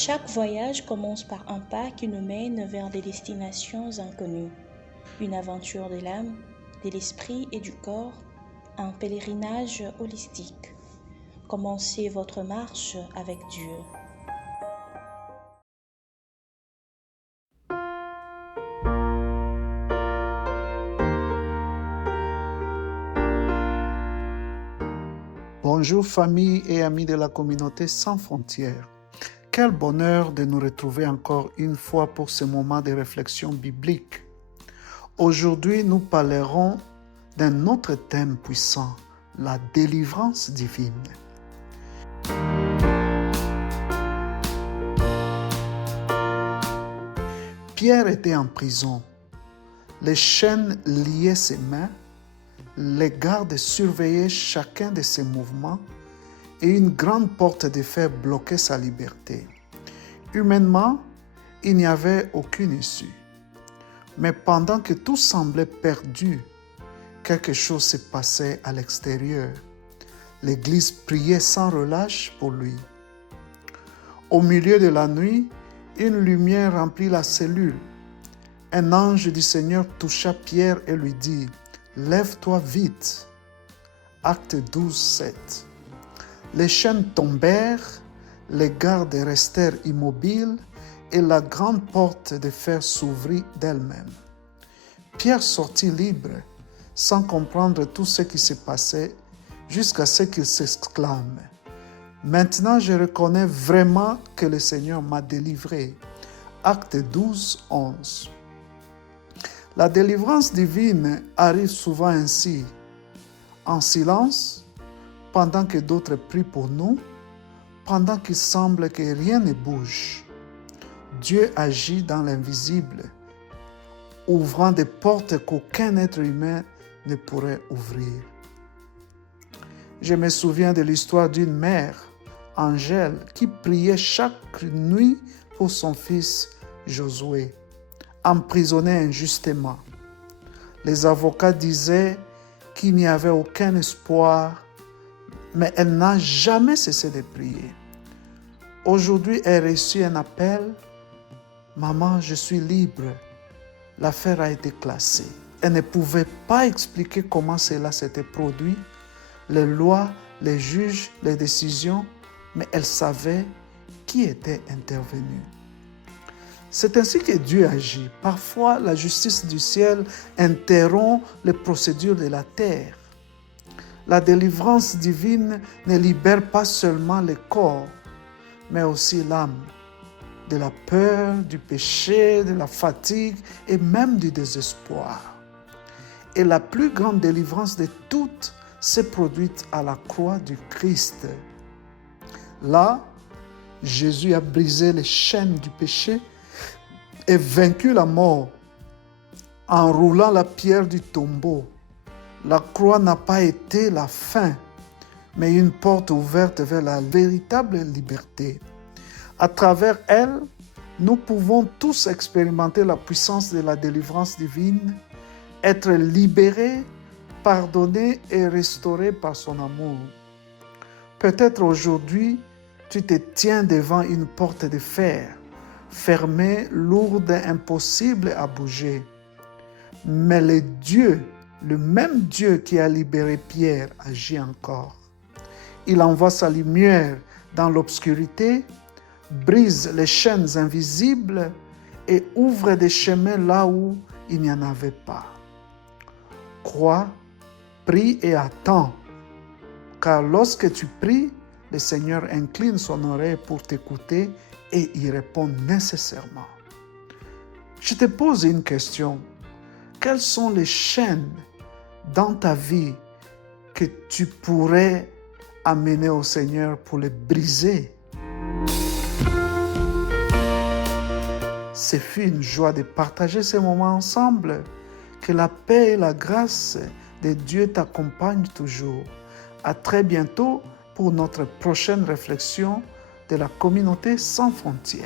Chaque voyage commence par un pas qui nous mène vers des destinations inconnues. Une aventure de l'âme, de l'esprit et du corps, un pèlerinage holistique. Commencez votre marche avec Dieu. Bonjour famille et amis de la communauté sans frontières. Quel bonheur de nous retrouver encore une fois pour ce moment de réflexion biblique. Aujourd'hui, nous parlerons d'un autre thème puissant, la délivrance divine. Pierre était en prison. Les chaînes liaient ses mains. Les gardes surveillaient chacun de ses mouvements et une grande porte de fer bloquait sa liberté. Humainement, il n'y avait aucune issue. Mais pendant que tout semblait perdu, quelque chose se passait à l'extérieur. L'Église priait sans relâche pour lui. Au milieu de la nuit, une lumière remplit la cellule. Un ange du Seigneur toucha Pierre et lui dit: Lève-toi vite. Acte 12, 7. Les chaînes tombèrent, les gardes restèrent immobiles et la grande porte de fer s'ouvrit d'elle-même. Pierre sortit libre, sans comprendre tout ce qui se passait, jusqu'à ce qu'il s'exclame: Maintenant je reconnais vraiment que le Seigneur m'a délivré. Acte 12, 11. La délivrance divine arrive souvent ainsi, en silence, pendant que d'autres prient pour nous, pendant qu'il semble que rien ne bouge. Dieu agit dans l'invisible, ouvrant des portes qu'aucun être humain ne pourrait ouvrir. Je me souviens de l'histoire d'une mère, Angèle, qui priait chaque nuit pour son fils Josué, emprisonné injustement. Les avocats disaient qu'il n'y avait aucun espoir, mais elle n'a jamais cessé de prier. Aujourd'hui, elle reçut un appel: Maman, je suis libre. L'affaire a été classée. Elle ne pouvait pas expliquer comment cela s'était produit, les lois, les juges, les décisions, mais elle savait qui était intervenu. C'est ainsi que Dieu agit. Parfois, la justice du ciel interrompt les procédures de la terre. La délivrance divine ne libère pas seulement le corps, mais aussi l'âme, de la peur, du péché, de la fatigue et même du désespoir. Et la plus grande délivrance de toutes s'est produite à la croix du Christ. Là, Jésus a brisé les chaînes du péché et vaincu la mort en roulant la pierre du tombeau. La croix n'a pas été la fin, mais une porte ouverte vers la véritable liberté. À travers elle, nous pouvons tous expérimenter la puissance de la délivrance divine, être libérés, pardonnés et restaurés par son amour. Peut-être aujourd'hui, tu te tiens devant une porte de fer, fermée, lourde, impossible à bouger. Mais le même Dieu qui a libéré Pierre, agit encore. Il envoie sa lumière dans l'obscurité, brise les chaînes invisibles et ouvre des chemins là où il n'y en avait pas. Crois, prie et attends, car lorsque tu pries, le Seigneur incline son oreille pour t'écouter et y répond nécessairement. Je te pose une question. Quelles sont les chaînes dans ta vie que tu pourrais amener au Seigneur pour les briser? Ce fut une joie de partager ces moments ensemble. Que la paix et la grâce de Dieu t'accompagnent toujours. À très bientôt pour notre prochaine réflexion de la communauté sans frontières.